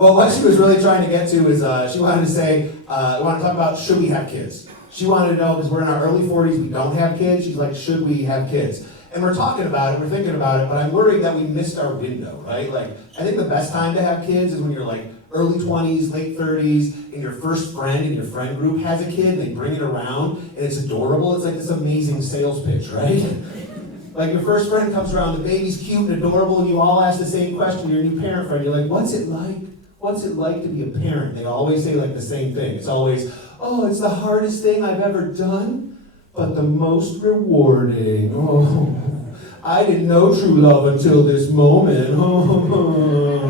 Well, what she was really trying to get to is she wanted to say, wanted to talk about should we have kids? She wanted to know, because we're in our early 40s, we don't have kids. She's like, should we have kids? And we're talking about it, we're thinking about it, but I'm worried that we missed our window, right? Like, I think the best time to have kids is when you're like early 20s, late 30s, and your first friend in your friend group has a kid, and they bring it around, and it's adorable. It's like this amazing sales pitch, right? Like your first friend comes around, the baby's cute and adorable, and you all ask the same question, your new parent friend, you're like, what's it like? What's it like to be a parent? They always say like the same thing. It's always, oh, it's the hardest thing I've ever done, but the most rewarding. Oh, I didn't know true love until this moment. Oh.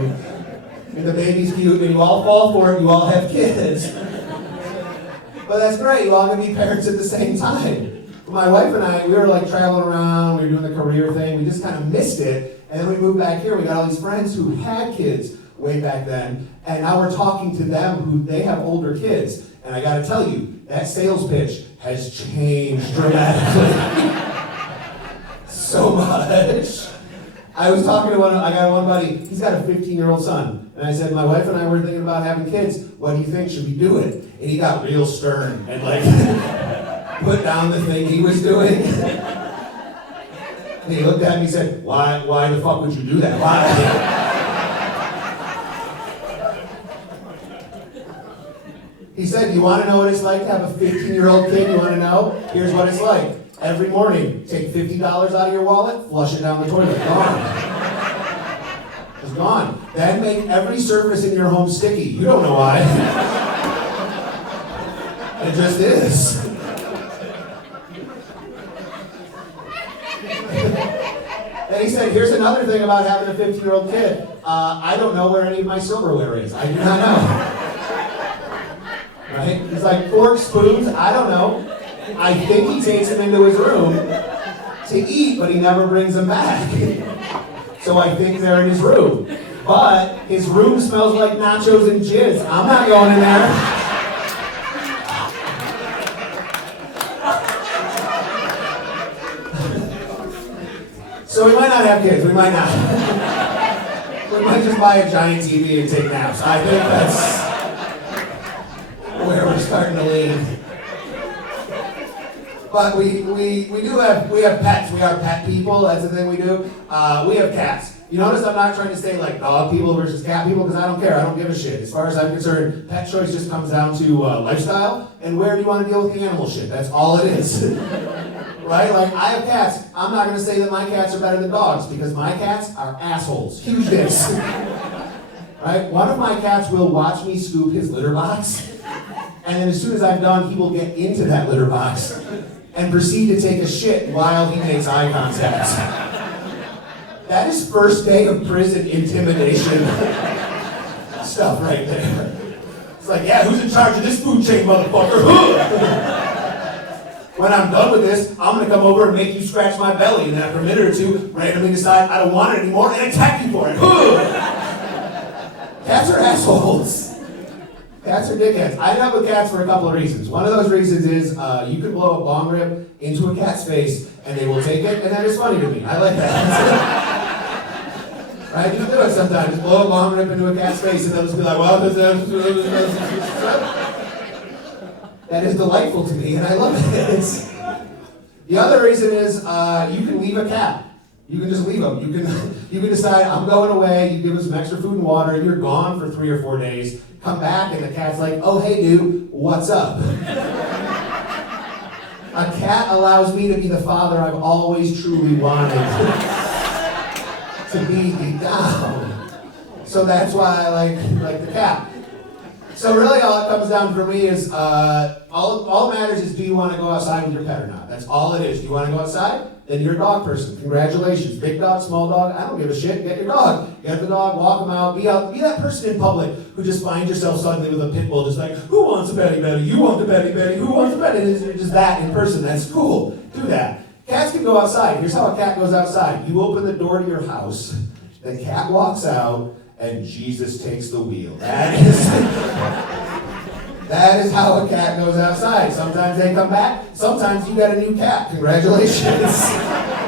And the baby's cute, and you all fall for it, you all have kids. But that's great, you all can be parents at the same time. My wife and I, we were like traveling around, we were doing the career thing, we just kind of missed it, and then we moved back here, we got all these friends who had kids way back then, and now we're talking to them who, they have older kids, and I gotta tell you, that sales pitch has changed dramatically. So much. I was talking to I got one buddy, he's got a 15-year-old son, and I said, my wife and I were thinking about having kids, what do you think, should we do it? And he got real stern, and like, put down the thing he was doing. And he looked at me and said, why the fuck would you do that? Why? He said, you want to know what it's like to have a 15-year-old kid? You want to know? Here's what it's like. Every morning, take $50 out of your wallet, flush it down the toilet. Gone. It's gone. Then make every surface in your home sticky. You don't know why. It just is. And he said, here's another thing about having a 15-year-old kid. I don't know where any of my silverware is. I do not know. Right? He's like, forks, spoons, I don't know. I think he takes them into his room to eat, but he never brings them back. So I think they're in his room. But his room smells like nachos and jizz. I'm not going in there. So we might not have kids, we might not. We might just buy a giant TV and take naps. I think that's where we're starting to lean. But we have pets. We are pet people. That's the thing we do. We have cats. You notice I'm not trying to say like dog people versus cat people because I don't care. I don't give a shit. As far as I'm concerned, pet choice just comes down to lifestyle and where do you want to deal with the animal shit. That's all it is. Right? Like I have cats. I'm not going to say that my cats are better than dogs because my cats are assholes. Huge dicks. Right? One of my cats will watch me scoop his litter box. And then as soon as I'm done, he will get into that litter box and proceed to take a shit while he makes eye contact. That is first day of prison intimidation stuff right there. It's like, yeah, who's in charge of this food chain, motherfucker? When I'm done with this, I'm gonna come over and make you scratch my belly, and then after a minute or two, randomly decide I don't want it anymore and attack you for it. Cats are assholes. Cats are dickheads. I end up with cats for a couple of reasons. One of those reasons is you could blow a bong rip into a cat's face and they will take it, and that is funny to me. I like that. Right? You do it sometimes. Just blow a bong rip into a cat's face and they'll just be like, well, that is delightful to me and I love it. The other reason is you can leave a cat. You can just leave them. You can decide, I'm going away, you give them some extra food and water, and you're gone for 3 or 4 days. Come back, and the cat's like, oh, hey, dude, what's up? A cat allows me to be the father I've always truly wanted to be deep down. So that's why I like the cat. So really all it comes down for me is, all that matters is do you want to go outside with your pet or not? That's all it is. Do you want to go outside? Then you're a dog person. Congratulations. Big dog, small dog, I don't give a shit. Get your dog. Get the dog, walk him out. Be that person in public who just finds yourself suddenly with a pit bull just like, who wants a Betty Betty? You want the Betty Betty? Who wants a Betty? And it's just that in person. That's cool. Do that. Cats can go outside. Here's how a cat goes outside. You open the door to your house. The cat walks out and Jesus takes the wheel. That is how a cat goes outside. Sometimes they come back. Sometimes you got a new cat. Congratulations.